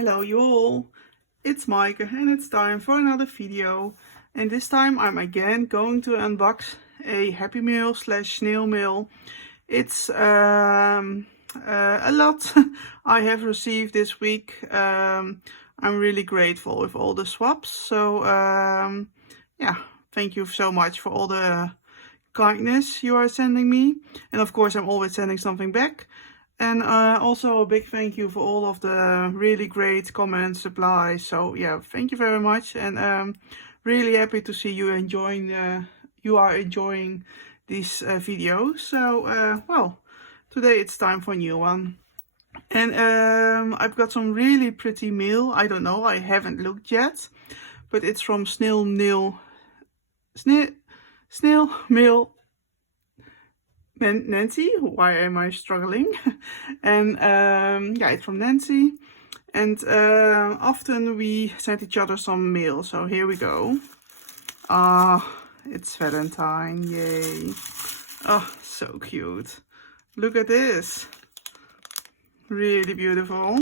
Hello you all, it's Maaike and it's time for another video, and this time I'm again going to unbox a Happy Mail / snail mail. It's a lot I have received this week. I'm really grateful with all the swaps, so yeah, thank you so much for all the kindness you are sending me, and of course I'm always sending something back. And also a big thank you for all of the really great comments, replies. So yeah, thank you very much, and really happy to see you are enjoying these videos. So well, today it's time for a new one, and I've got some really pretty mail. I don't know, I haven't looked yet, but it's from snail mail Nancy. Why am I struggling? And yeah, it's from Nancy, and often we send each other some mail, so here we go. It's Valentine, yay. Oh, so cute. Look at this, really beautiful.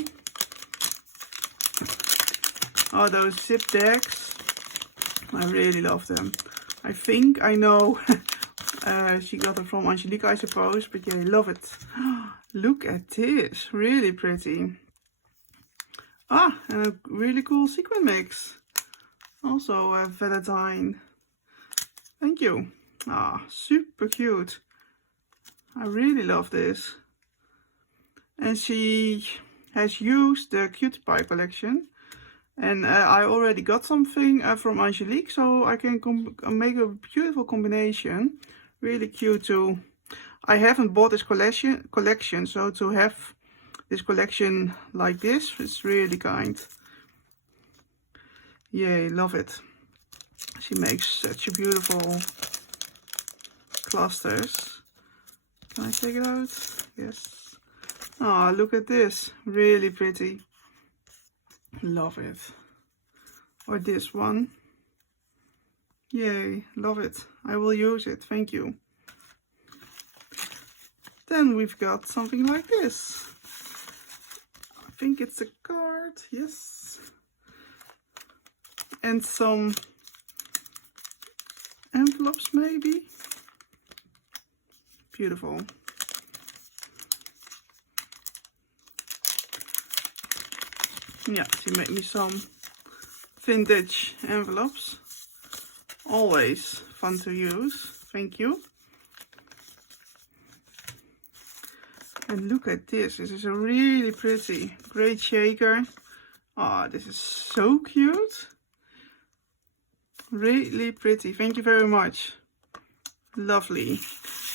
Oh, those zip tags, I really love them. I think I know she got it from Angelique, I suppose, but yeah, I love it. Look at this, really pretty. And a really cool sequin mix. Also Valentine. Thank you. Super cute. I really love this. And she has used the Cutie Pie collection. And I already got something from Angelique, so I can make a beautiful combination. Really cute too. I haven't bought this collection, so to have this collection like this is really kind. Yay, love it. She makes such a beautiful clusters. Can I take it out? Yes. Oh, look at this, really pretty. Love it. Or this one. Yay, love it. I will use it, thank you. Then we've got something like this. I think it's a card, yes. And some envelopes maybe. Beautiful. Yeah, she made me some vintage envelopes. Always fun to use, thank you. And look at this, this is a really pretty great shaker. This is so cute. Really pretty, thank you very much. Lovely.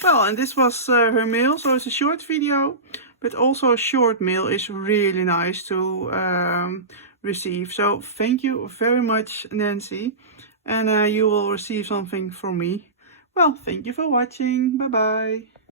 Well, and this was her mail, so it's a short video, but also a short mail is really nice to receive. So thank you very much, Nancy. And you will receive something from me. Well, thank you for watching. Bye bye.